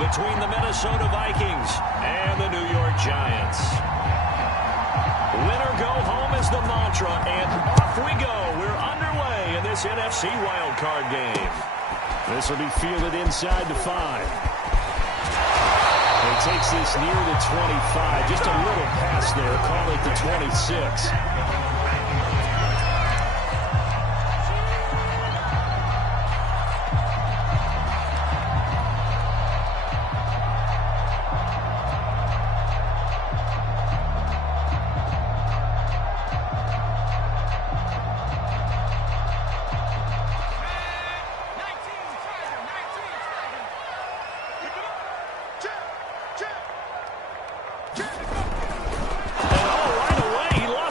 between the Minnesota Vikings and the New York Giants. Win or go home is the mantra, and off we go. We're underway in this NFC wildcard game. This will be fielded inside the 5. He takes this near the 25. Just a little pass there. Call it the 26.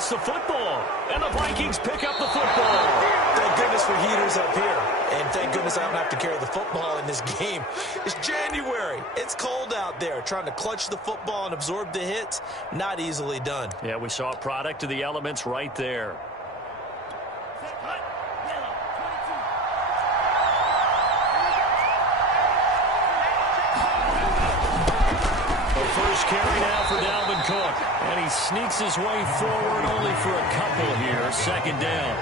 The football, and the Vikings pick up the football. Thank goodness for heaters up here, and thank goodness I don't have to carry the football in this game. It's January. It's cold out there. Trying to clutch the football and absorb the hits, not easily done. Yeah, we saw a product of the elements right there. First carry now for Dalvin Cook. And he sneaks his way forward only for a couple here. Second down.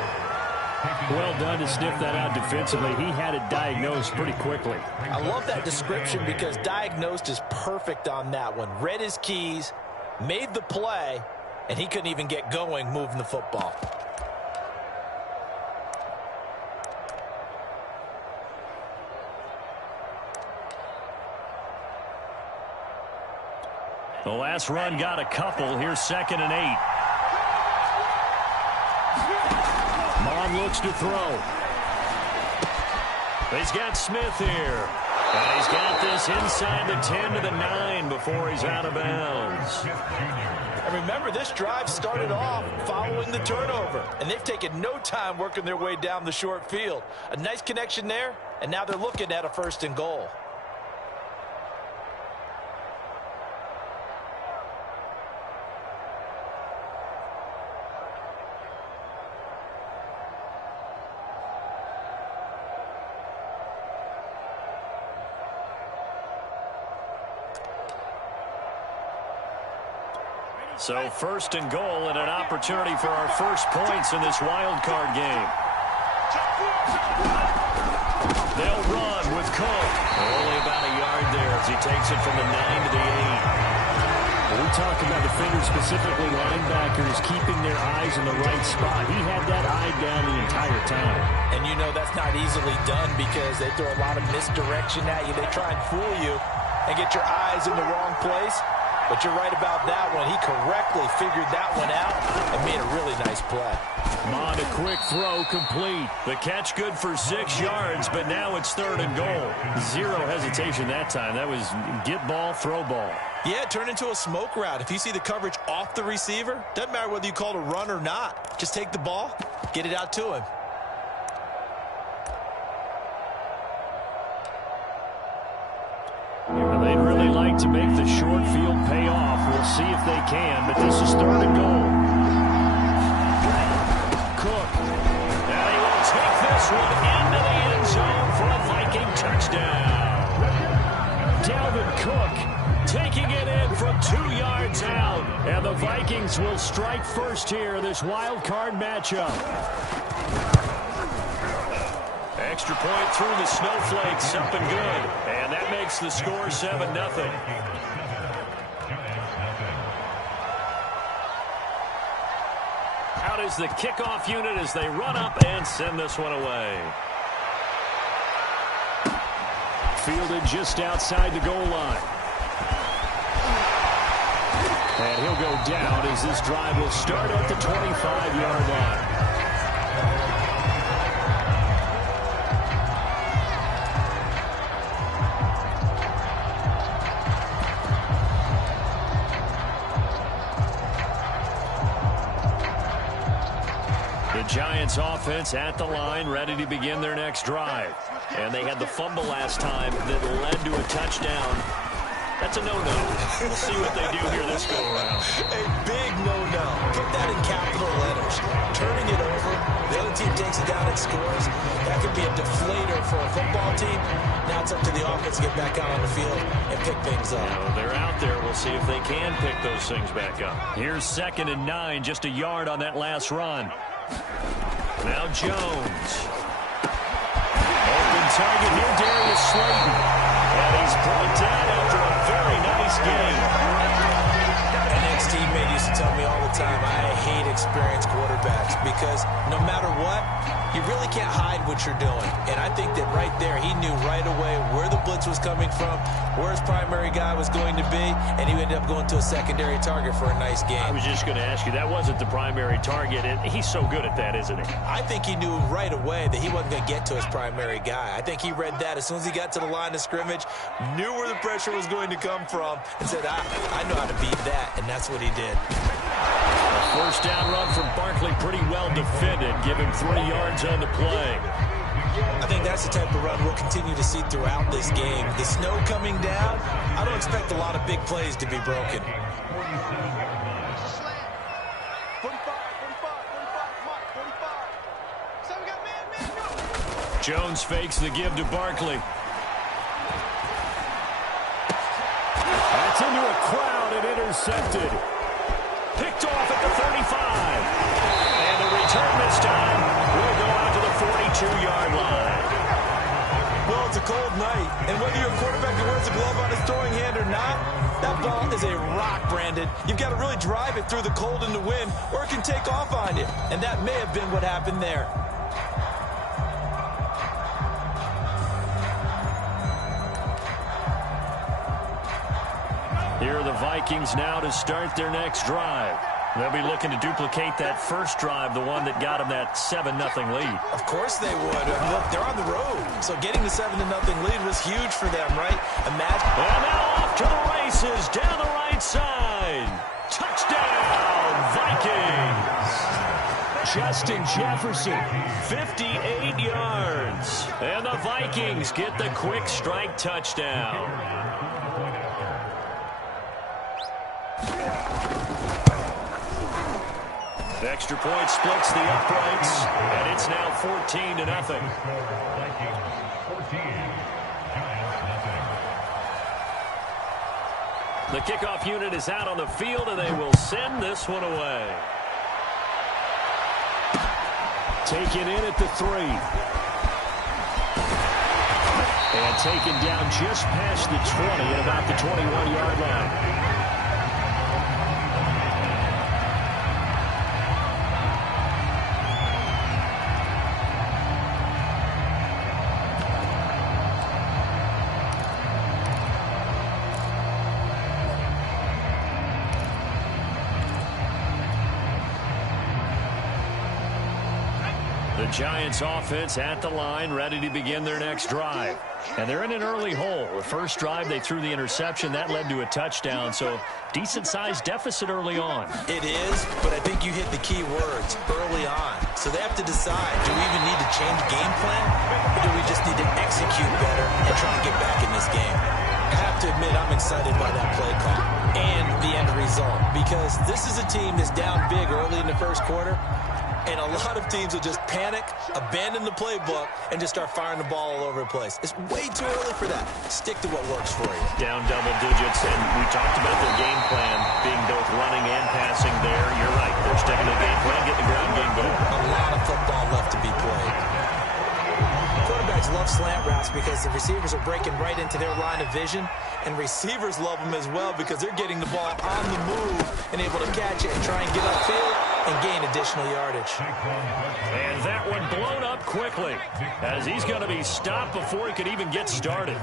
Well done to sniff that out defensively. He had it diagnosed pretty quickly. I love that description because diagnosed is perfect on that one. Read his keys, made the play, and he couldn't even get going moving the football. The last run got a couple. Here's 2nd and 8. Mon looks to throw. He's got Smith here. And he's got this inside the 10 to the 9 before he's out of bounds. And remember, this drive started off following the turnover. And they've taken no time working their way down the short field. A nice connection there, and now they're looking at a 1st and goal. So 1st and goal and an opportunity for our first points in this wild card game. They'll run with Cook. Only about a yard there as he takes it from the 9 to the 8. When we talk about defenders, specifically linebackers, keeping their eyes in the right spot. He had that eye down the entire time. And you know that's not easily done because they throw a lot of misdirection at you. They try and fool you and get your eyes in the wrong place. But you're right about that one. He correctly figured that one out and made a really nice play. Mon, a quick throw, complete. The catch good for 6 yards, but now it's 3rd and goal. Zero hesitation that time. That was get ball, throw ball. Yeah, turn into a smoke route. If you see the coverage off the receiver, doesn't matter whether you call it a run or not. Just take the ball, get it out to him. They'd really like to make the short field pay off. We'll see if they can, but this is 3rd and goal. Cook. And he will take this one into the end zone for a Viking touchdown. Dalvin Cook taking it in from 2 yards out. And the Vikings will strike first here, this wild card matchup. Extra point through the snowflakes, up and good. And that makes the score 7-0. Out is the kickoff unit as they run up and send this one away. Fielded just outside the goal line. And he'll go down as this drive will start at the 25-yard line. Giants offense at the line, ready to begin their next drive. And they had the fumble last time that led to a touchdown. That's a no-no. We'll see what they do here this go-around. A big no-no. Put that in capital letters. Turning it over, the other team takes it down and scores. That could be a deflator for a football team. Now it's up to the offense to get back out on the field and pick things up. They're out there. We'll see if they can pick those things back up. Here's 2nd and 9, just a yard on that last run. Now Jones. Open target here, Darius Slayton. And he's brought down after a very nice game. An ex-teammate used to tell me all the time, I hate experienced quarterbacks because no matter what, you really can't hide what you're doing. And I think that right there, he knew right away where the blitz was coming from, where his primary guy was going to be, and he ended up going to a secondary target for a nice game. I was just going to ask you, that wasn't the primary target, and he's so good at that, isn't he? I think he knew right away that he wasn't going to get to his primary guy. I think he read that as soon as he got to the line of scrimmage, knew where the pressure was going to come from, and said, I know how to beat that, and that's what he did. A first down run from Barkley, pretty well defended. Give him 3 yards on the play. I think that's the type of run we'll continue to see throughout this game. The snow coming down, I don't expect a lot of big plays to be broken. Jones fakes the give to Barkley. That's into a crowd and intercepted. Picked off at the 35. And the return this time will go out to the 42-yard line. Well, it's a cold night, and whether you're a quarterback that wears a glove on his throwing hand or not, that ball is a rock, Brandon. You've got to really drive it through the cold and the wind, or it can take off on you. And that may have been what happened there. Here are the Vikings now to start their next drive. They'll be looking to duplicate that first drive, the one that got them that 7-0 lead. Of course they would. Look, they're on the road, so getting the 7-0 lead was huge for them, right? Imagine. And now off to the races, down the right side. Touchdown, Vikings! Justin Jefferson. 58 yards. And the Vikings get the quick strike touchdown. Extra point splits the uprights, and it's now 14-0. The kickoff unit is out on the field, and they will send this one away. Taken in at the 3. And taken down just past the 20 at about the 21-yard line. The Giants offense at the line, ready to begin their next drive. And they're in an early hole. The first drive, they threw the interception. That led to a touchdown, so decent-sized deficit early on. It is, but I think you hit the key words, early on. So they have to decide, do we even need to change game plan, or do we just need to execute better and try and get back in this game? I have to admit, I'm excited by that play call and the end result, because this is a team that's down big early in the first quarter. And a lot of teams will just panic, abandon the playbook, and just start firing the ball all over the place. It's way too early for that. Stick to what works for you. Down double digits, and we talked about their game plan being both running and passing there. You're right. They're sticking to the game plan, getting the ground game going. A lot of football left to be played. Quarterbacks love slant routes because the receivers are breaking right into their line of vision, and receivers love them as well because they're getting the ball on the move and able to catch it and try and get upfield and gain additional yardage. And that one blown up quickly as he's going to be stopped before he could even get started.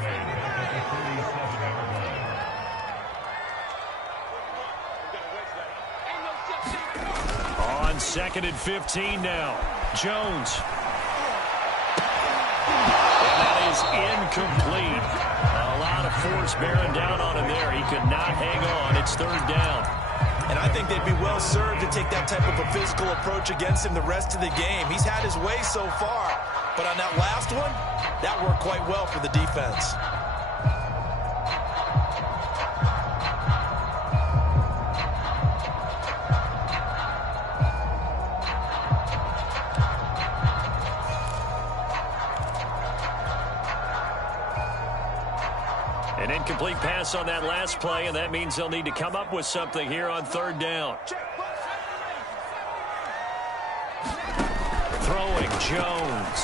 On 2nd and 15 now. Jones. And that is incomplete. A lot of force bearing down on him there. He could not hang on. It's 3rd down. And I think they'd be well served to take that type of a physical approach against him the rest of the game. He's had his way so far. But on that last one, that worked quite well for the defense. An incomplete pass on that last play, and that means they'll need to come up with something here on third down. Throwing Jones.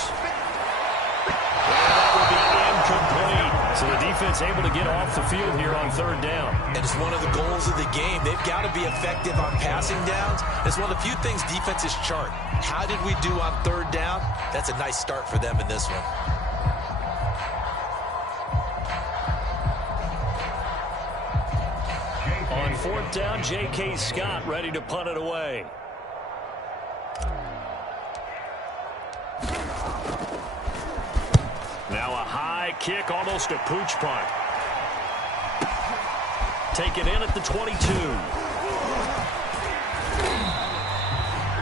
And that will be incomplete. So the defense able to get off the field here on third down. And it's one of the goals of the game. They've got to be effective on passing downs. It's one of the few things defenses chart. How did we do on third down? That's a nice start for them in this one. On fourth down, J.K. Scott ready to punt it away. Now a high kick, almost a pooch punt. Taken in at the 22.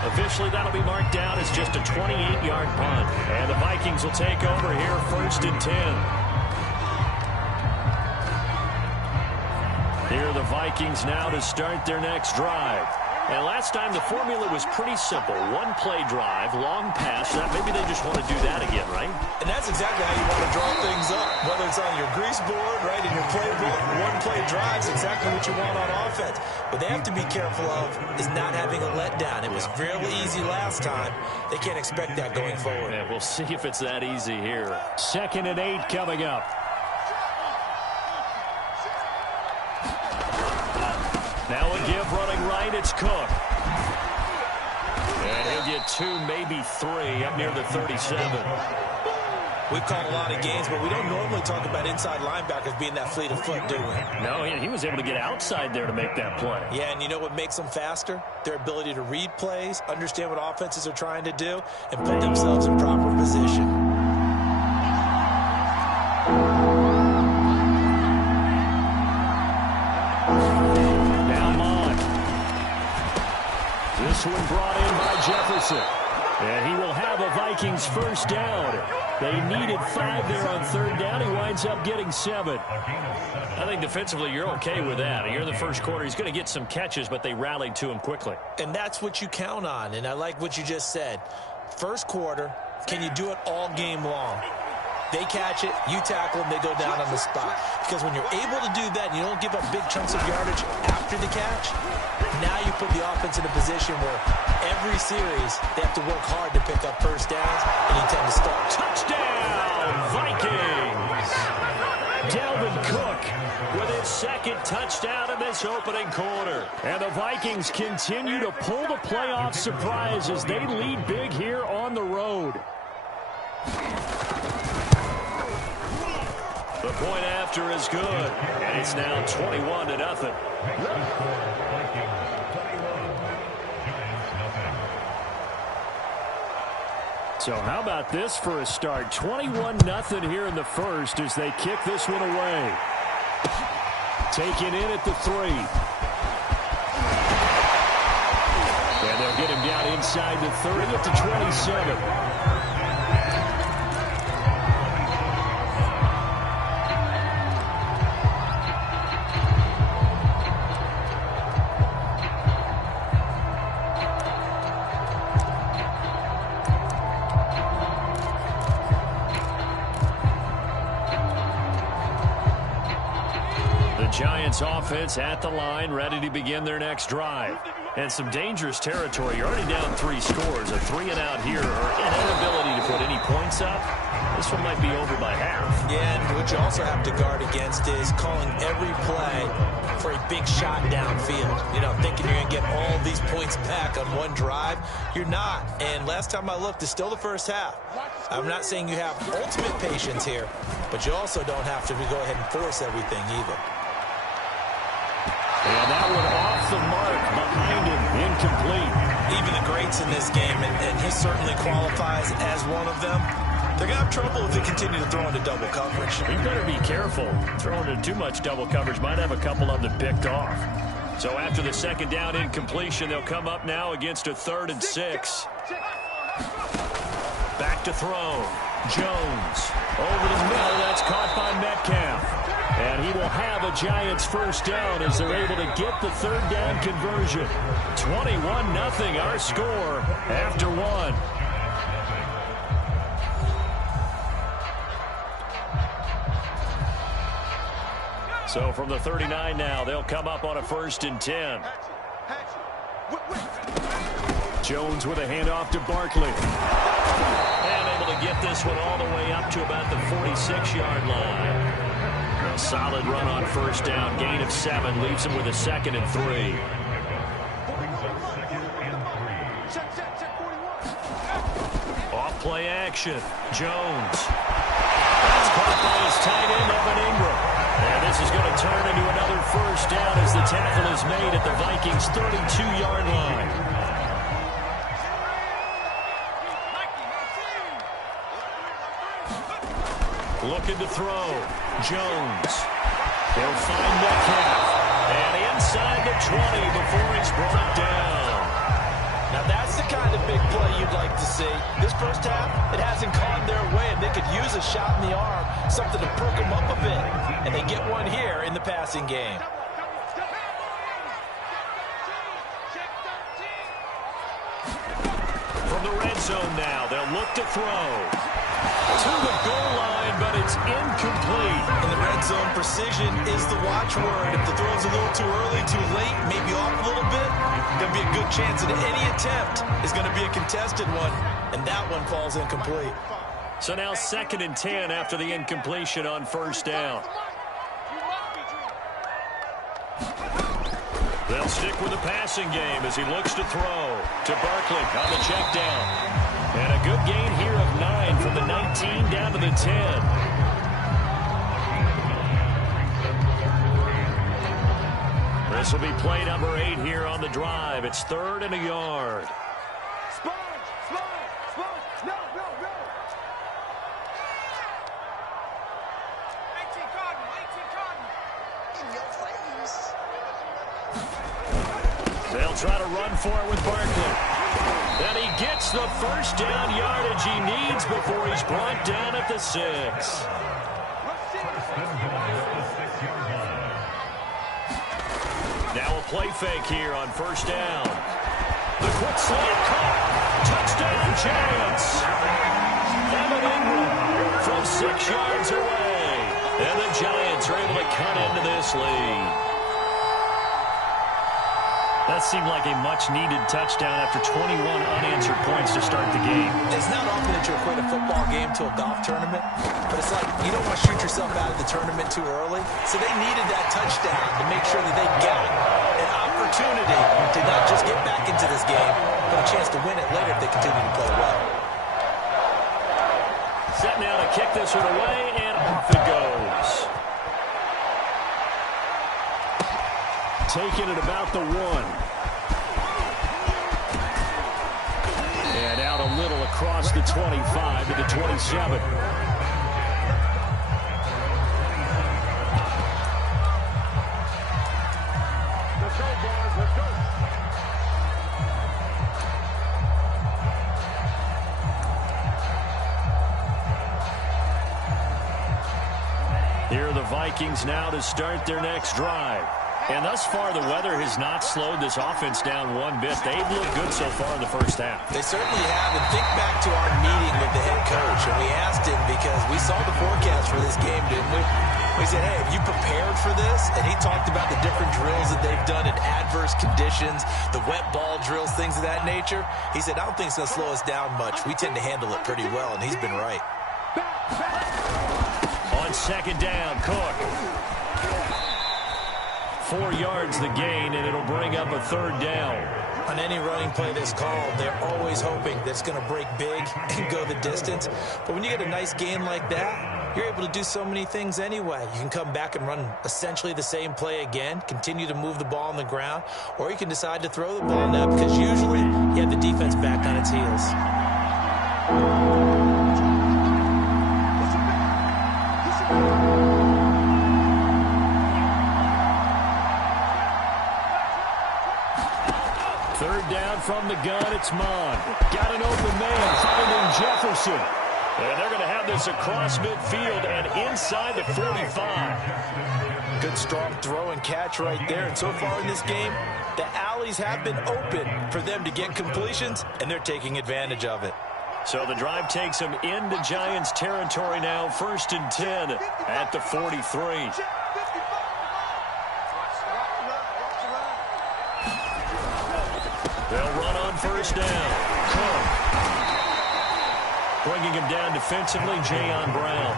Officially, that'll be marked down as just a 28-yard punt. And the Vikings will take over here, 1st and 10. Here are the Vikings now to start their next drive. And last time the formula was pretty simple. One play drive, long pass. Maybe they just want to do that again, right? And that's exactly how you want to draw things up. Whether it's on your grease board, right, in your playbook, one play drive is exactly what you want on offense. What they have to be careful of is not having a letdown. It was fairly easy last time. They can't expect that going forward. Yeah, we'll see if it's that easy here. 2nd and 8 coming up. Now a give running right, it's Cook. And he'll get 2, maybe 3 up near the 37. We've called a lot of games, but we don't normally talk about inside linebackers being that fleet of foot, do we? No, he was able to get outside there to make that play. Yeah, and you know what makes them faster? Their ability to read plays, understand what offenses are trying to do, and put themselves in proper position. This one brought in by Jefferson. And he will have a Vikings 1st down. They needed 5 there on 3rd down. He winds up getting 7. I think defensively you're okay with that. Here in the 1st quarter, he's going to get some catches, but they rallied to him quickly. And that's what you count on, and I like what you just said. 1st quarter, can you do it all game long? They catch it, you tackle them, they go down on the spot. Because when you're able to do that and you don't give up big chunks of yardage after the catch, now you put the offense in a position where every series they have to work hard to pick up 1st downs, and you tend to start. Touchdown, Vikings! Dalvin Cook with his 2nd touchdown in this opening quarter. And the Vikings continue to pull the playoff surprise as they lead big here on the road. The point after is good, and it's now 21-0. So how about this for a start? 21-0 here in the 1st as they kick this one away. Taken in at the 3. And they'll get him down inside the 30 at the 27. Giants offense at the line, ready to begin their next drive. And some dangerous territory. You're already down 3 scores. A 3-and-out here, or an inability to put any points up. This one might be over by half. Yeah, and what you also have to guard against is calling every play for a big shot downfield. You know, thinking you're going to get all these points back on one drive. You're not. And last time I looked, it's still the 1st half. I'm not saying you have ultimate patience here, but you also don't have to go ahead and force everything either. And that one off the mark behind him, incomplete. Even the greats in this game, and he certainly qualifies as one of them, they're going to have trouble if they continue to throw into double coverage. You better be careful. Throwing into too much double coverage might have a couple of them picked off. So after the 2nd down incompletion, they'll come up now against a 3rd and 6. Back to throw. Jones over the middle. That's caught by Metcalf. And he will have a Giants 1st down as they're able to get the 3rd down conversion. 21-0 our score after 1. So from the 39 now, they'll come up on a 1st and 10. Jones with a handoff to Barkley. And able to get this one all the way up to about the 46-yard line. A solid run on 1st down. Gain of 7 leaves him with a 2nd and 3. Off play action. Jones. That's caught by his tight end, Evan Ingram. And this is going to turn into another 1st down as the tackle is made at the Vikings' 32-yard line. Looking to throw. Jones. He'll find Metcalf. And inside the 20 before he's brought down. Now that's the kind of big play you'd like to see. This first half, it hasn't gone their way, and they could use a shot in the arm, something to perk them up a bit. And they get one here in the passing game. From the red zone now, they'll look to throw. To the goal line, but it's incomplete. In the red zone, precision is the watchword. If the throw's a little too early, too late, maybe off a little bit, there'll be a good chance that any attempt is going to be a contested one, and that one falls incomplete. So now 2nd and 10 after the incompletion on 1st down. They'll stick with the passing game as he looks to throw to Barkley on the check down. And a good gain here of 9 from the 19 down to the 10. This will be play number 8 here on the drive. It's 3rd and a yard. They'll try to run for it with Barkley. And he gets the 1st down yardage he needs before he's brought down at the 6. Now a play fake here on 1st down. The quick slant caught. Touchdown Giants. Evan Ingram from 6 yards away. And the Giants are able to cut into this lead. That seemed like a much-needed touchdown after 21 unanswered points to start the game. It's not often that you equate a football game to a golf tournament, but it's like you don't want to shoot yourself out of the tournament too early. So they needed that touchdown to make sure that they got an opportunity to not just get back into this game, but a chance to win it later if they continue to play well. Set now to kick this one away, and off it goes. Taking it about the 1. And out a little across the 25 to the 27. Here are the Vikings now to start their next drive. And thus far, the weather has not slowed this offense down one bit. They've looked good so far in the first half. They certainly have. And think back to our meeting with the head coach. And we asked him because we saw the forecast for this game, didn't we? We said, hey, have you prepared for this? And he talked about the different drills that they've done in adverse conditions, the wet ball drills, things of that nature. He said, I don't think it's going to slow us down much. We tend to handle it pretty well, and he's been right. On 2nd down, Cook. 4 yards the gain, and it'll bring up a 3rd down. On any running play that's called, they're always hoping that it's going to break big and go the distance. But when you get a nice gain like that, you're able to do so many things anyway. You can come back and run essentially the same play again, continue to move the ball on the ground, or you can decide to throw the ball now because usually you have the defense back on its heels. From the gun, it's Mon. Got an open man, finding Jefferson. And they're going to have this across midfield and inside the 45. Good strong throw and catch right there. And so far in this game, the alleys have been open for them to get completions, and they're taking advantage of it. So the drive takes them into Giants territory now, 1st and 10 at the 43. They'll run on first down. Cook. Bringing him down defensively, Jayon Brown.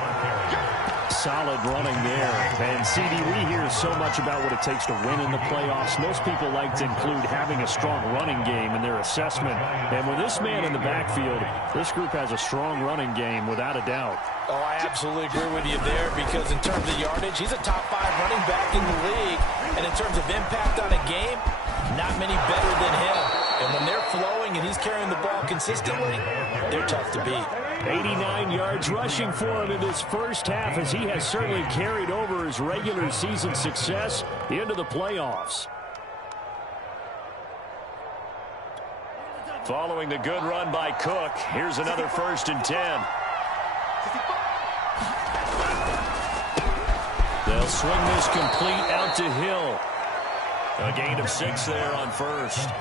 Solid running there. And, CD, we hear so much about what it takes to win in the playoffs. Most people like to include having a strong running game in their assessment. And with this man in the backfield, this group has a strong running game without a doubt. Oh, I absolutely agree with you there because in terms of yardage, he's a top 5 running back in the league. And in terms of impact on a game, not many better than him. And when they're flowing and he's carrying the ball consistently, they're tough to beat. 89 yards rushing for him in this first half as he has certainly carried over his regular season success into the playoffs. Following the good run by Cook, here's another 1st and 10. They'll swing this complete out to Hill. A gain of 6 there on first. A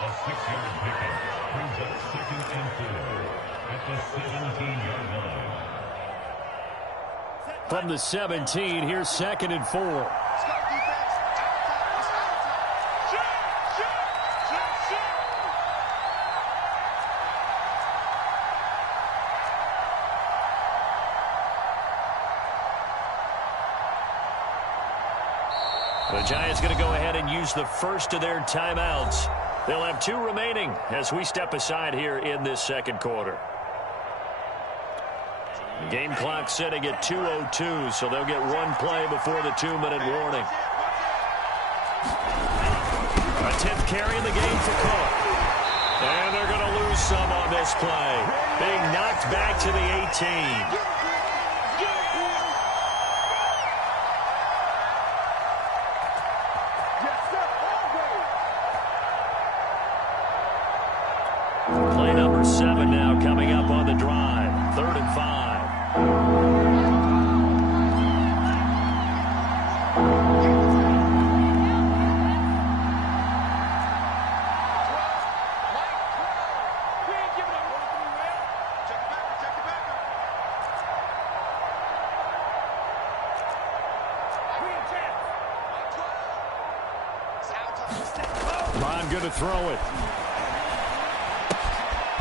6-yard pickup brings up 2nd and 4 at the 17-yard line. From the 17, here's 2nd and 4. The Giants going to go ahead and use the first of their timeouts. They'll have 2 remaining as we step aside here in this second quarter. Game clock sitting at 2:02, so they'll get 1 play before the 2-minute warning. A 10th carry in the game for Cook. And they're going to lose some on this play. Being knocked back to the 18. Play number 7 now coming up on the drive. 3rd and 5. Ron going to throw it.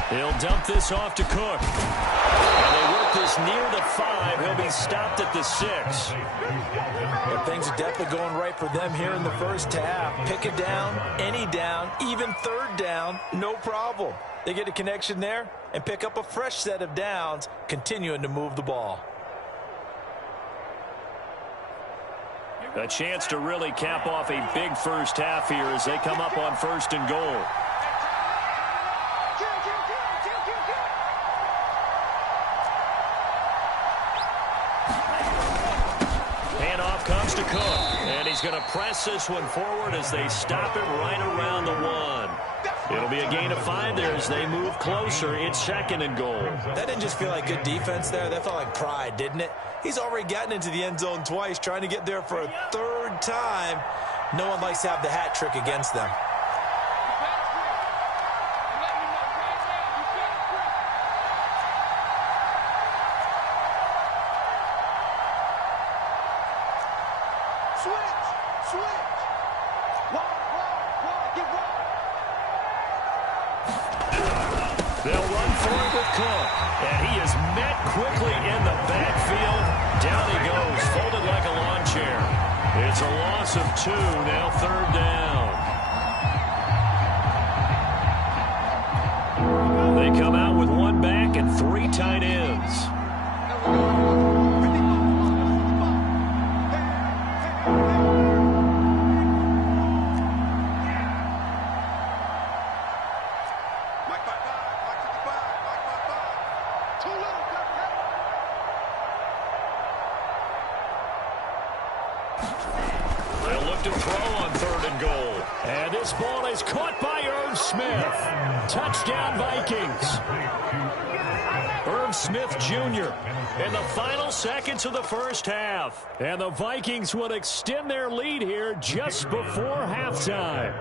He'll dump this off to Cook. And they work this near the 5. He'll be stopped at the 6. But things are definitely going right for them here in the first half. Pick it down, any down, even 3rd down, no problem. They get a connection there and pick up a fresh set of downs, continuing to move the ball. A chance to really cap off a big first half here as they come up on 1st and goal. Comes to Cook, and he's going to press this one forward as they stop it right around the 1. It'll be a gain of 5 there as they move closer. It's 2nd and goal. That didn't just feel like good defense there. That felt like pride, didn't it? He's already gotten into the end zone twice, trying to get there for a 3rd time. No one likes to have the hat trick against them. They'll run for it with Cook, and he is met quickly in the backfield. Down he goes, folded like a lawn chair. It's a loss of 2, now 3rd down. They come out with 1 back and 3 tight ends. They'll look to throw on 3rd and goal. And this ball is caught by Irv Smith. Touchdown, Vikings. Irv Smith Jr. in the final seconds of the first half. And the Vikings will extend their lead here just before halftime.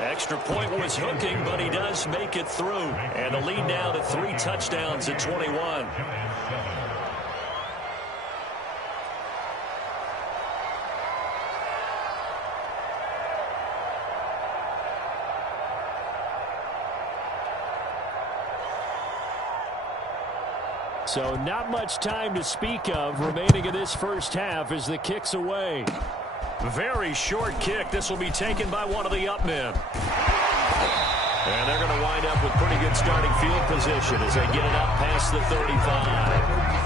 Extra point was hooking, but he does make it through. And the lead now to 3 touchdowns at 21. So not much time to speak of remaining in this first half as the kick's away. Very short kick. This will be taken by one of the up men. And they're going to wind up with pretty good starting field position as they get it up past the 35.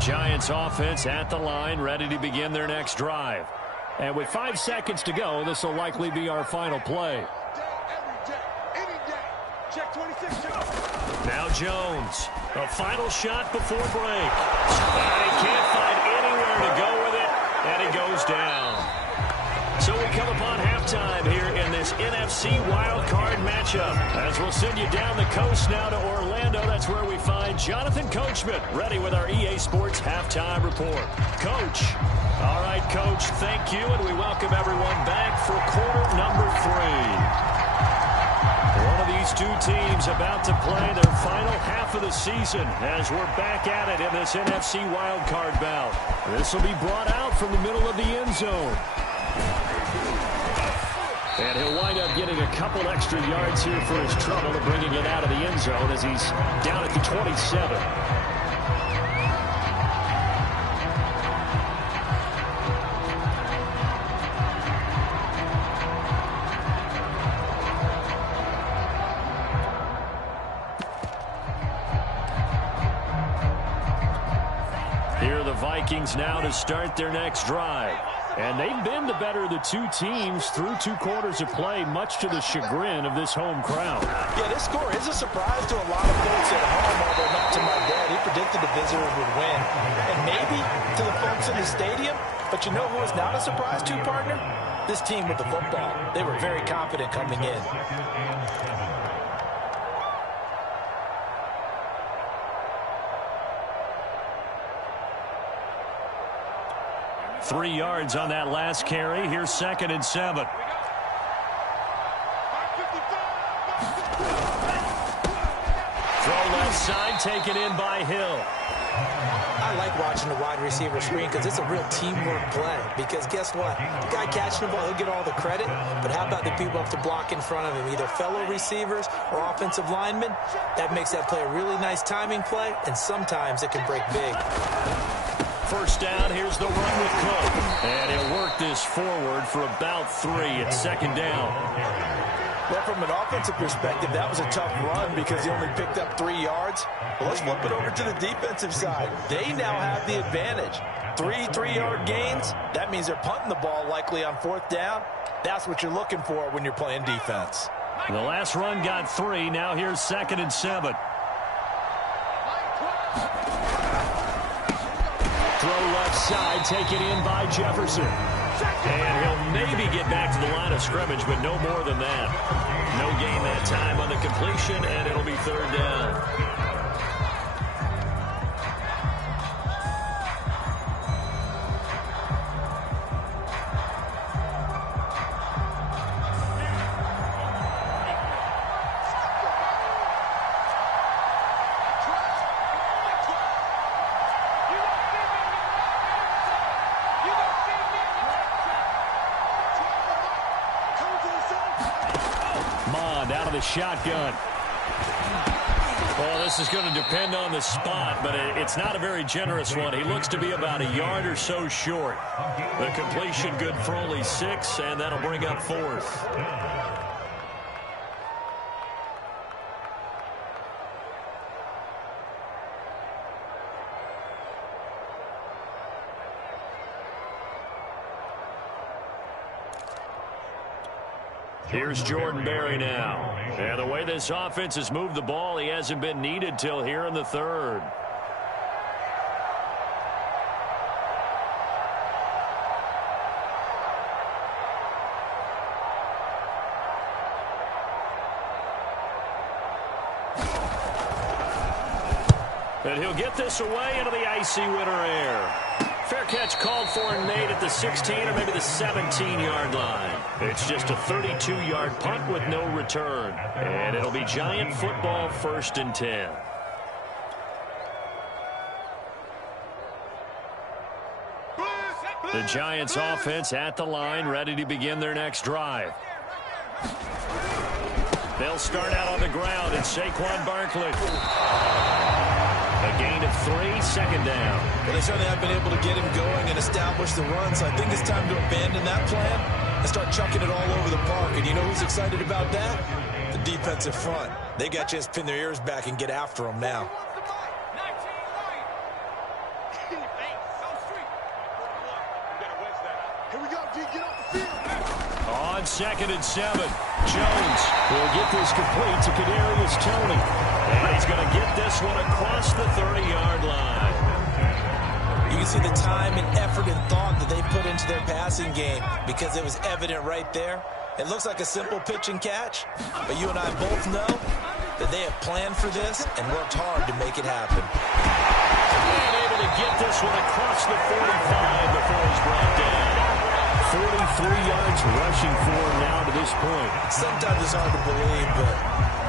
Giants offense at the line, ready to begin their next drive. And with 5 seconds to go, this will likely be our final play. Now Jones, a final shot before break. And he can't find anywhere to go with it, and he goes down. So we come upon halftime here in this NFC wildcard matchup. As we'll send you down the coast now to Orlando, that's where we find Jonathan Coachman ready with our EA Sports halftime report. Coach. All right, Coach, thank you, and we welcome everyone back for quarter number 3. One of these two teams about to play their final half of the season as we're back at it in this NFC wildcard bout. This will be brought out from the middle of the end zone. And he'll wind up getting a couple extra yards here for his trouble and bringing it out of the end zone as he's down at the 27. Here are the Vikings now to start their next drive. And they've been the better of the two teams through 2 quarters of play, much to the chagrin of this home crowd. Yeah, this score is a surprise to a lot of folks at home, although not to my dad. He predicted the visitors would win. And maybe to the folks in the stadium. But you know who is not a surprise to, partner? This team with the football. They were very confident coming in. 3 yards on that last carry. Here's 2nd and 7. Throw left side, taken in by Hill. I like watching the wide receiver screen because it's a real teamwork play. Because guess what? The guy catching the ball, he'll get all the credit. But how about the people up to block in front of him? Either fellow receivers or offensive linemen. That makes that play a really nice timing play. And sometimes it can break big. First down, here's the run with Cook. And he'll work this forward for about 3. It's 2nd down. Well, from an offensive perspective, that was a tough run because he only picked up 3 yards. Well, let's flip it over to the defensive side. They now have the advantage. 3 3-yard gains. That means they're punting the ball likely on 4th down. That's what you're looking for when you're playing defense. The last run got 3. Now here's 2nd and 7. Throw left side, taken in by Jefferson. And he'll maybe get back to the line of scrimmage, but no more than that. No gain that time on the completion, and it'll be 3rd down. Out of the shotgun. Well, this is going to depend on the spot, but it's not a very generous one. He looks to be about a yard or so short. The completion good for only 6, and that'll bring up 4th. Here's Jordan Berry now. And the way this offense has moved the ball, he hasn't been needed till here in the 3rd. And he'll get this away into the icy winter air. Fair catch called for and made at the 16 or maybe the 17-yard line. It's just a 32-yard punt with no return. And it'll be Giant football, 1st and 10. The Giants offense at the line, ready to begin their next drive. They'll start out on the ground, and Saquon Barkley. A gain of 3, 2nd down. Well, they certainly have been able to get him going and establish the run, so I think it's time to abandon that plan and start chucking it all over the park. And you know who's excited about that? The defensive front. They got to just pin their ears back and get after him now. On 2nd and 7, Jones will get this complete to Kadarius Toney. And he's going to get this one across the 30-yard line. You can see the time and effort and thought that they put into their passing game because it was evident right there. It looks like a simple pitch and catch, but you and I both know that they have planned for this and worked hard to make it happen. And able to get this one across the 45 before he's brought down. 43 yards rushing for him now to this point. Sometimes it's hard to believe, but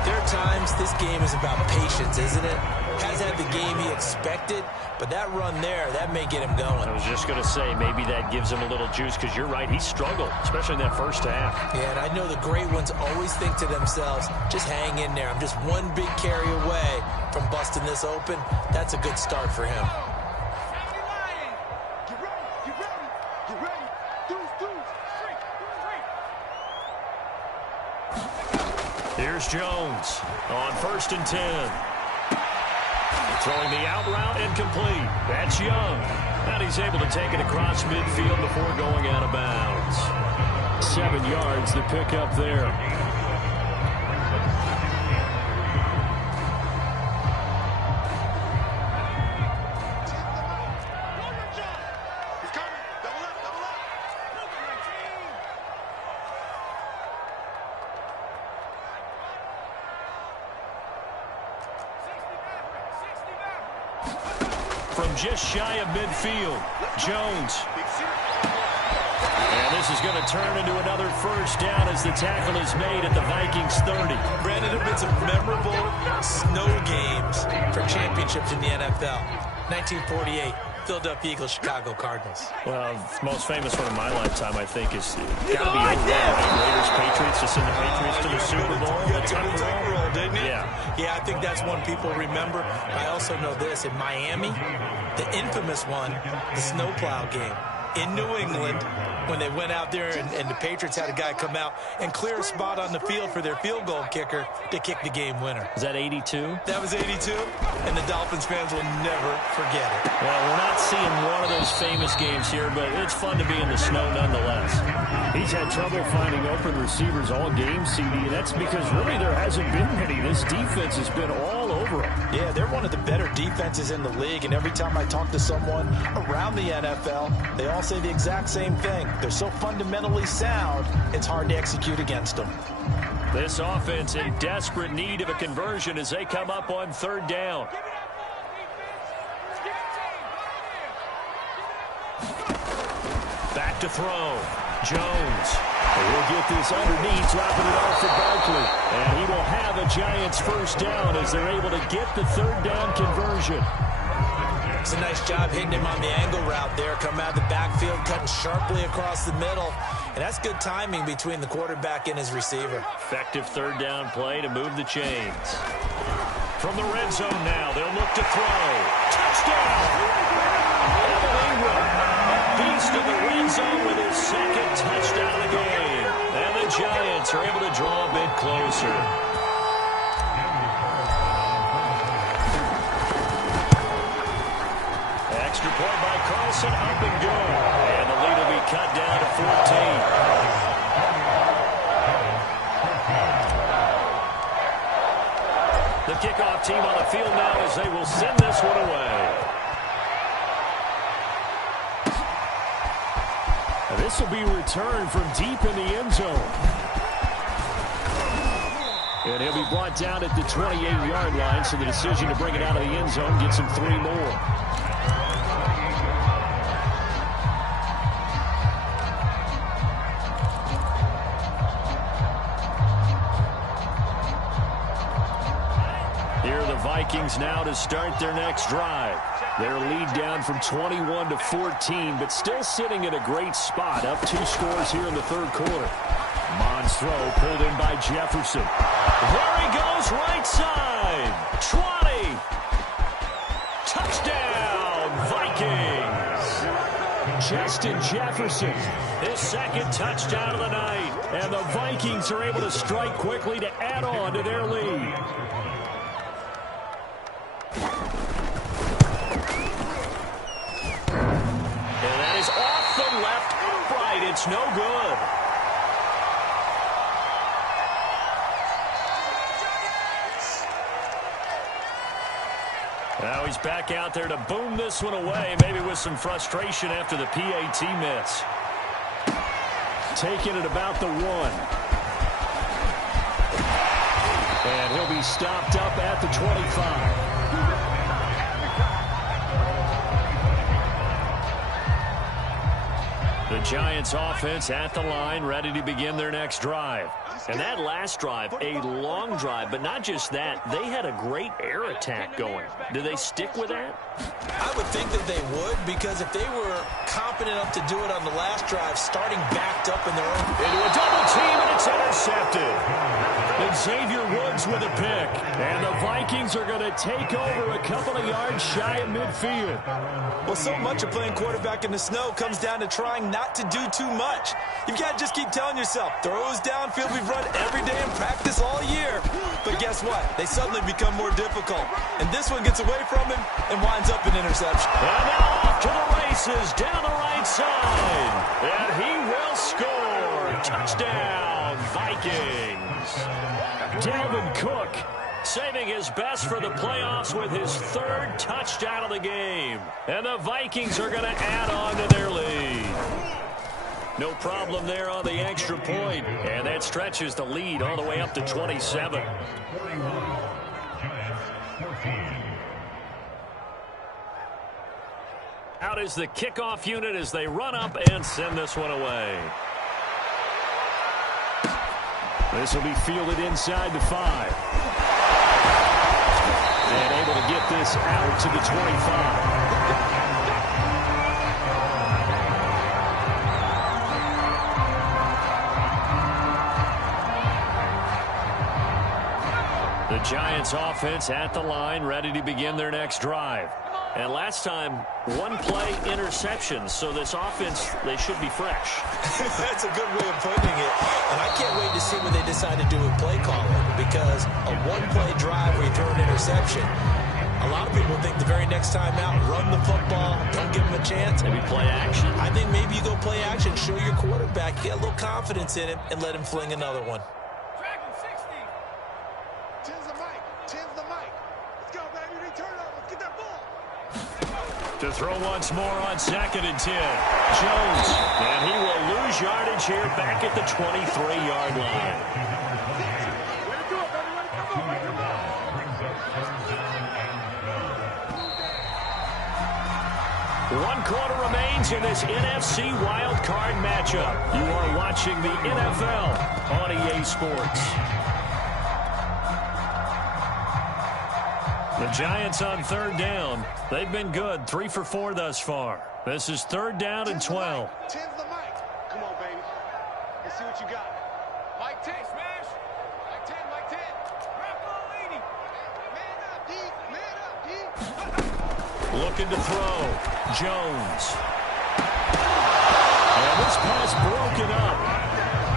there are times this game is about patience, isn't it? Has had the game he expected, but that run there, that may get him going. I was just going to say, maybe that gives him a little juice, because you're right, he struggled, especially in that first half. Yeah, and I know the great ones always think to themselves, just hang in there. I'm just one big carry away from busting this open. That's a good start for him. Here's Jones on 1st and 10. Throwing the out route incomplete. That's Young. And he's able to take it across midfield before going out of bounds. 7 yards to pick up there. From just shy of midfield, Jones. And this is going to turn into another 1st down as the tackle is made at the Vikings 30. Brandon, there have been some memorable snow games for championships in the NFL. 1948, Philadelphia Eagles, Chicago Cardinals. Well, the most famous one in my lifetime, I think, is got to be Raiders Patriots to send the Patriots to the Super Bowl. Didn't it? Yeah, I think that's one people remember. I also know this. In Miami, the infamous one, the snowplow game. In New England, when they went out there and the Patriots had a guy come out and clear a spot on the field for their field goal kicker to kick the game winner. Is that 82? That was 82, and the Dolphins fans will never forget it. Well, we're not seeing one of those famous games here, but it's fun to be in the snow nonetheless. He's had trouble finding open receivers all game, CD, and that's because really there hasn't been many. This defense has been all over him. Yeah, they're one of the better defenses in the league, and every time I talk to someone around the NFL, they all say the exact same thing. They're so fundamentally sound, it's hard to execute against them. This offense in desperate need of a conversion as they come up on 3rd down. Back to throw. Jones will get this underneath, dropping it off for Barkley. And he will have a Giants 1st down as they're able to get the 3rd down conversion. It's a nice job hitting him on the angle route there. Come out of the backfield, cutting sharply across the middle. And that's good timing between the quarterback and his receiver. Effective 3rd down play to move the chains. From the red zone now, they'll look to throw. Touchdown! Evan Ingram. Beast in the red zone with his 2nd touchdown of the game. And the Giants are able to draw a bit closer. Extra point by Carlson, up and good. And the lead will be cut down to 14. The kickoff team on the field now as they will send this one away. And this will be returned from deep in the end zone. And he'll be brought down at the 28-yard line, so the decision to bring it out of the end zone gets him 3 more. Vikings now to start their next drive. Their lead down from 21 to 14, but still sitting at a great spot, up 2 scores here in the third quarter. Mond's throw pulled in by Jefferson. There he goes, right side. 20. Touchdown, Vikings. Justin Jefferson, his second touchdown of the night. And the Vikings are able to strike quickly to add on to their lead. And that is off the left upright. It's no good. Now he's back out there to boom this one away, maybe with some frustration after the PAT miss. Taking it about the 1. And he'll be stopped up at the 25. The Giants offense at the line, ready to begin their next drive. And that last drive, a long drive, but not just that, they had a great air attack going. Do they stick with that? I would think that they would, because if they were confident enough to do it on the last drive, starting backed up in their own... Into a double team, and it's intercepted. Xavier Woods with a pick. And the Vikings are going to take over a couple of yards shy of midfield. Well, so much of playing quarterback in the snow comes down to trying not to do too much. You've got to just keep telling yourself, throws downfield we've run every day in practice all year. But guess what? They suddenly become more difficult. And this one gets away from him and winds up an interception. And now off to the races down the right side. And he will score. Touchdown, Vikings. Dalvin Cook saving his best for the playoffs with his 3rd touchdown of the game. And the Vikings are going to add on to their lead. No problem there on the extra point. And that stretches the lead all the way up to 27. Out is the kickoff unit as they run up and send this one away. This will be fielded inside the 5. And able to get this out to the 25. The Giants offense at the line, ready to begin their next drive. And last time, 1-play interception. So this offense, they should be fresh. That's a good way of putting it. And I can't wait to see what they decide to do with play calling. Because a 1-play drive where you throw an interception, a lot of people think the very next time out, run the football, don't give him a chance. Maybe play action. I think maybe you go play action, show your quarterback, get a little confidence in him, and let him fling another one. To throw once more on 2nd and 10. Jones, and he will lose yardage here back at the 23-yard line. One quarter remains in this NFC wildcard matchup. You are watching the NFL on EA Sports. The Giants on 3rd down. They've been good, 3 for 4 thus far. This is 3rd down and 12. 10's the mic. Come on, baby. Let's see what you got. Mike 10, smash. Mike 10, Mike 10. Rap on leading. Man up, D. Man up, D. Looking to throw. Jones. And this pass broken up.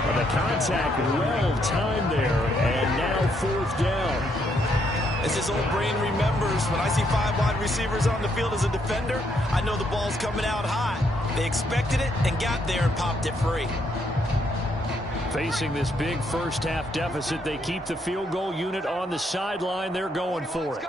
But the contact well timed there. And now 4th down. As his old brain remembers, when I see 5 wide receivers on the field as a defender, I know the ball's coming out high. They expected it and got there and popped it free. Facing this big first-half deficit, they keep the field goal unit on the sideline. They're going for it.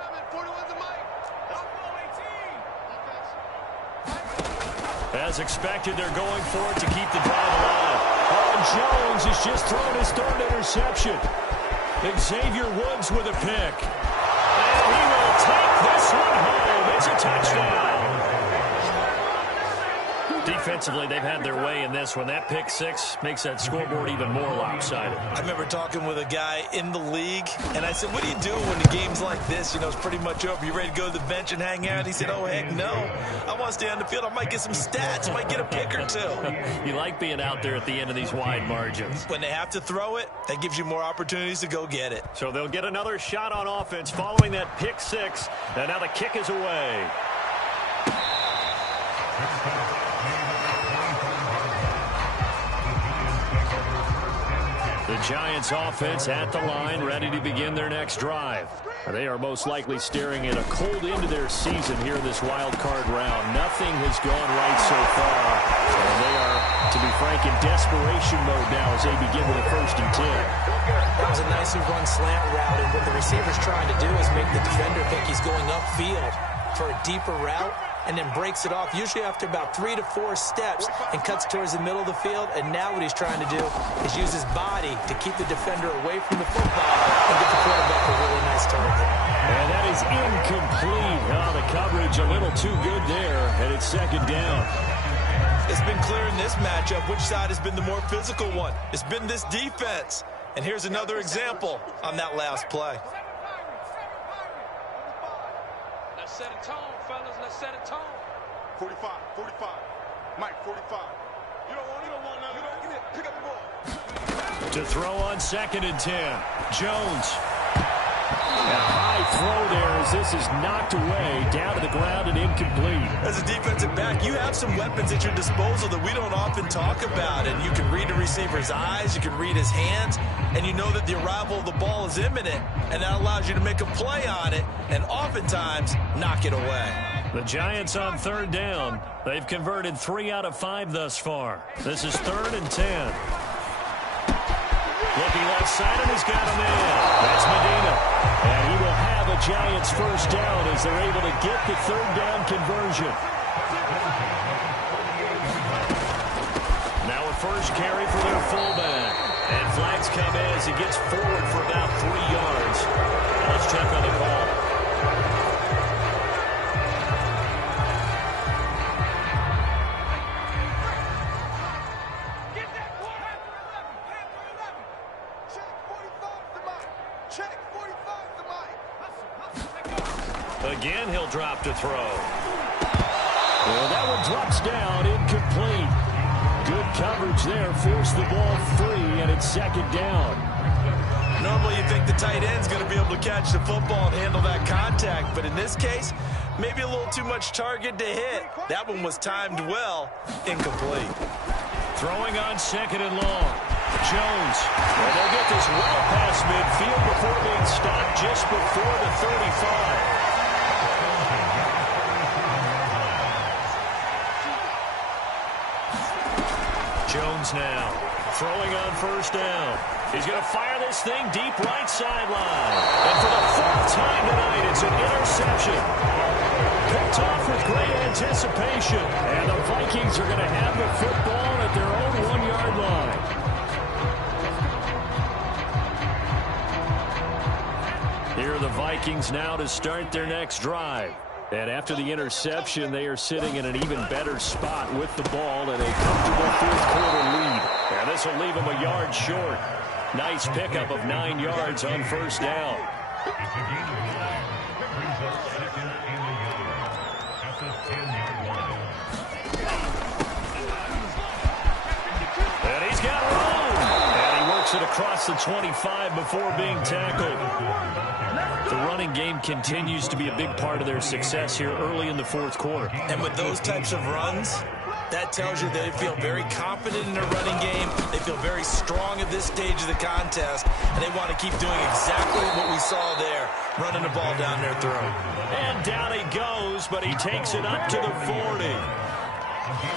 As expected, they're going for it to keep the drive alive. Oh, Jones has just thrown his 3rd interception. Xavier Woods with a pick. And he will take this one home. It's a touchdown. Defensively, they've had their way in this one. That pick six makes that scoreboard even more lopsided. I remember talking with a guy in the league, and I said, what do you do when the game's like this? You know, it's pretty much over. You ready to go to the bench and hang out? He said, oh, heck no. I want to stay on the field. I might get some stats. I might get a pick or two. You like being out there at the end of these wide margins. When they have to throw it, that gives you more opportunities to go get it. So they'll get another shot on offense following that pick six. And now the kick is away. The Giants offense at the line, ready to begin their next drive. They are most likely staring at a cold end to their season here in this wild card round. Nothing has gone right so far. And they are, to be frank, in desperation mode now as they begin with a 1st and 10. That was a nicely run slant route, and what the receiver's trying to do is make the defender think he's going upfield for a deeper route, and then breaks it off, usually after about 3 to 4 steps, and cuts towards the middle of the field. And now what he's trying to do is use his body to keep the defender away from the football and get the quarterback a really nice target. And that is incomplete. Oh, the coverage a little too good there, and it's 2nd down. It's been clear in this matchup which side has been the more physical one. It's been this defense. And here's another example on that last play. Let's set a tone, fellas. Let's set a tone. 45, 45. Mike, 45. You don't want none. You don't get it. Pick up the ball. To throw on 2nd and 10. Jones. And a high throw there as this is knocked away, down to the ground and incomplete. As a defensive back, you have some weapons at your disposal that we don't often talk about. And you can read the receiver's eyes, you can read his hands, and you know that the arrival of the ball is imminent, and that allows you to make a play on it and oftentimes knock it away. The Giants on 3rd down. They've converted 3 out of 5 thus far. This is 3rd and 10. Looking left side, and he's got him in. That's Medina. And he will have a Giants 1st down as they're able to get the 3rd down conversion. Now a 1st carry for their fullback. And flags come in as he gets forward for about 3 yards. Let's check on the call. Again, he'll drop to throw. Well, that one drops down, incomplete. Good coverage there, forced the ball free, and it's 2nd down. Normally you think the tight end's going to be able to catch the football and handle that contact, but in this case, maybe a little too much target to hit. That one was timed well, incomplete. Throwing on 2nd and long. Jones. Well, they'll get this well past midfield before being stopped just before the 35. Jones now throwing on 1st down. He's going to fire this thing deep right sideline. And for the 4th time tonight, it's an interception. Picked off with great anticipation. And the Vikings are going to have the football at their own 1-yard line. Here are the Vikings now to start their next drive. And after the interception, they are sitting in an even better spot with the ball and a comfortable 4th quarter lead. And this will leave them a yard short. Nice pickup of 9 yards on 1st down. And he's got room. And he works it across the 25 before being tackled. The running game continues to be a big part of their success here early in the 4th quarter. And with those types of runs, that tells you they feel very confident in their running game. They feel very strong at this stage of the contest, and they want to keep doing exactly what we saw there, running the ball down their throat. And down he goes, but he takes it up to the 40.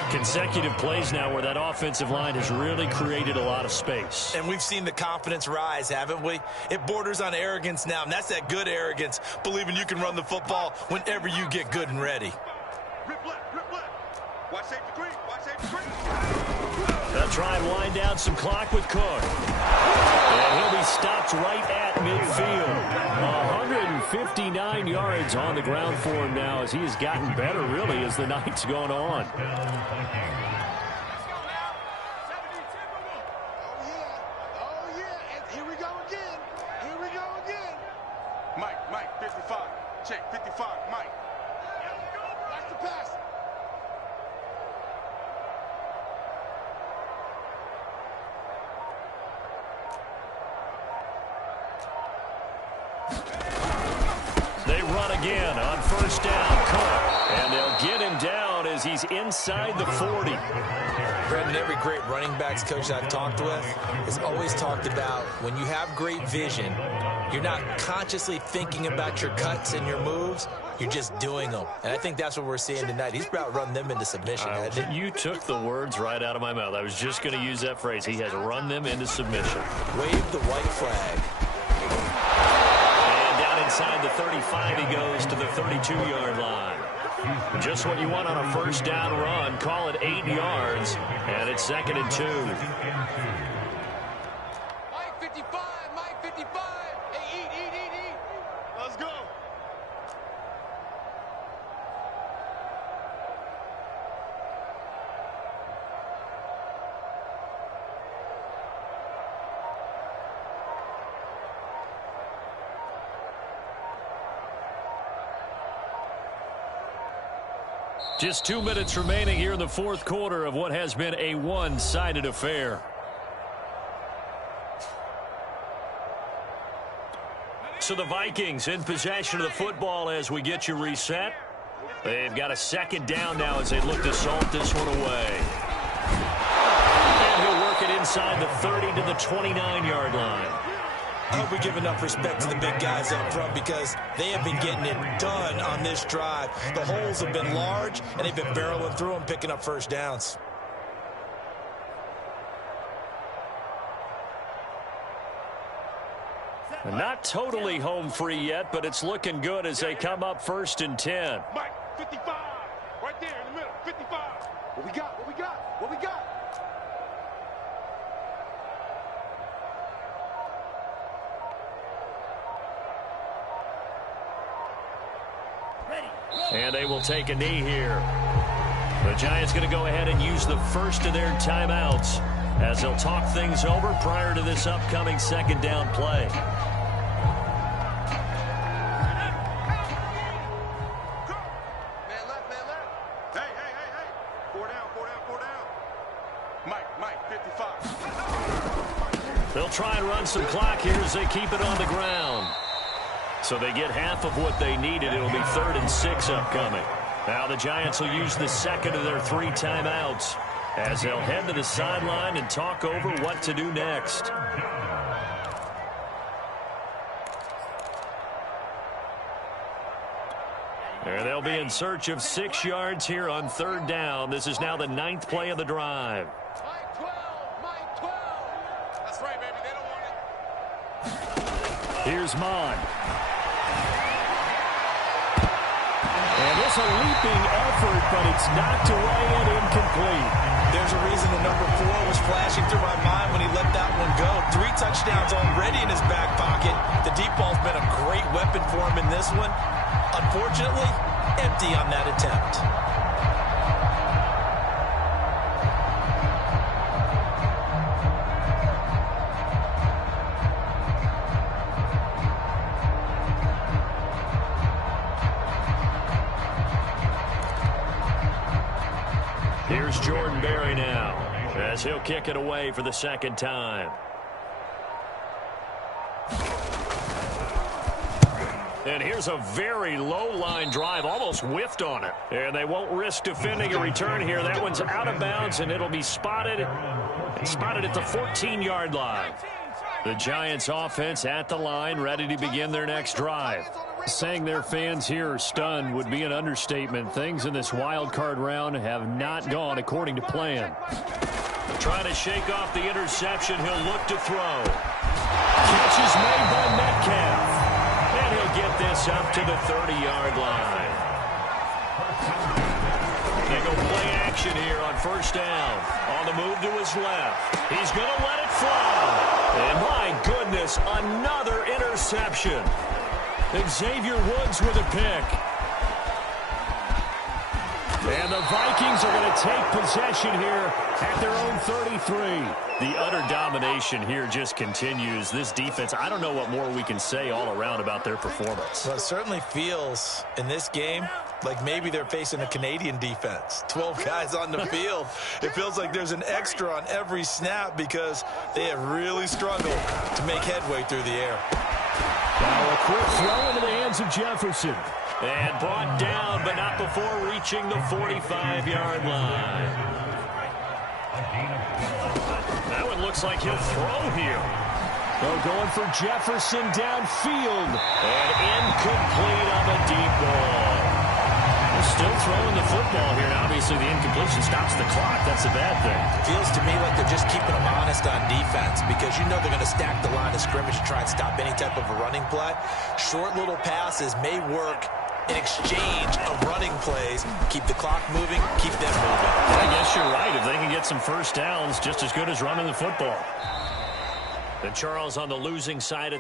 Consecutive plays now where that offensive line has really created a lot of space. And we've seen the confidence rise, haven't we? It borders on arrogance now, and that's that good arrogance, believing you can run the football whenever you get good and ready. Rip left, rip left. Watch safety green, watch safety green. They'll try and wind down some clock with Cook. And he'll be stopped right at midfield. 159 yards on the ground for him now as he has gotten better, really, as the night's gone on. Mike, 55. Check, 55, Mike. Watch the pass. They run again on first down, Cook. And they'll get him down as he's inside the 40. Brendan, every great running backs coach I've talked with has always talked about when you have great vision, you're not consciously thinking about your cuts and your moves. You're just doing them. And I think that's what we're seeing tonight. He's about run them into submission. You took the words right out of my mouth. I was just going to use that phrase. He has run them into submission. Wave the white flag. And down inside the 35, he goes to the 32-yard line. Just what you want on a first down run. Call it 8 yards, and it's 2nd and 2. Mike 55, Mike 55. Hey, eat. Let's go. Just 2 minutes remaining here in the fourth quarter of what has been a one-sided affair. So the Vikings in possession of the football as we get you reset. They've got a second down now as they look to salt this one away. And he'll work it inside the 30 to the 29-yard line. I hope we give enough respect to the big guys up front because they have been getting it done on this drive. The holes have been large, and they've been barreling through them, picking up first downs. Not totally home free yet, but it's looking good as they come up 1st and 10. Mike 55. Right there in the middle. 55. What we got? And they will take a knee here. The Giants going to go ahead and use the first of their timeouts as they'll talk things over prior to this upcoming second down play. Man left. Hey. 4 down. Mike 55. They'll try and run some clock here as they keep it on the ground. So they get half of what they needed. It'll be 3rd and 6 upcoming. Now the Giants will use the second of their 3 timeouts as they'll head to the sideline and talk over what to do next. And they'll be in search of 6 yards here on 3rd down. This is now the 9th play of the drive. Mike 12. That's right, baby. They don't want it. Here's Mon. And it's a leaping effort, but it's knocked away and incomplete. There's a reason the number 4 was flashing through my mind when he let that one go. 3 touchdowns already in his back pocket. The deep ball's been a great weapon for him in this one. Unfortunately, empty on that attempt. Here's Jordan Berry now as he'll kick it away for the second time. And here's a very low line drive, almost whiffed on it. And they won't risk defending a return here. That one's out of bounds, and it'll be spotted at the 14-yard line. The Giants offense at the line, ready to begin their next drive. Saying their fans here are stunned would be an understatement. Things in this wild card round have not gone according to plan. Trying to shake off the interception, he'll look to throw. Catch is made by Metcalf. And he'll get this up to the 30-yard line. They go play action here on first down. On the move to his left. He's going to let it fly. And my goodness, another interception. Xavier Woods with a pick. And the Vikings are going to take possession here at their own 33. The utter domination here just continues. This defense, I don't know what more we can say all around about their performance. Well, it certainly feels in this game like maybe they're facing a Canadian defense. 12 guys on the field. It feels like there's an extra on every snap because they have really struggled to make headway through the air. Now a quick throw into the hands of Jefferson. And brought down, but not before reaching the 45-yard line. That one looks like he'll throw here. They're going for Jefferson downfield. And incomplete on the deep ball. They're still throwing the football here. And obviously, the incompletion stops the clock. That's a bad thing. Feels to me like they're just keeping them honest on defense because you know they're going to stack the line of scrimmage and try and stop any type of a running play. Short little passes may work in exchange of running plays. Keep the clock moving, keep them moving. I guess you're right. If they can get some first downs, just as good as running the football. And Charles on the losing side of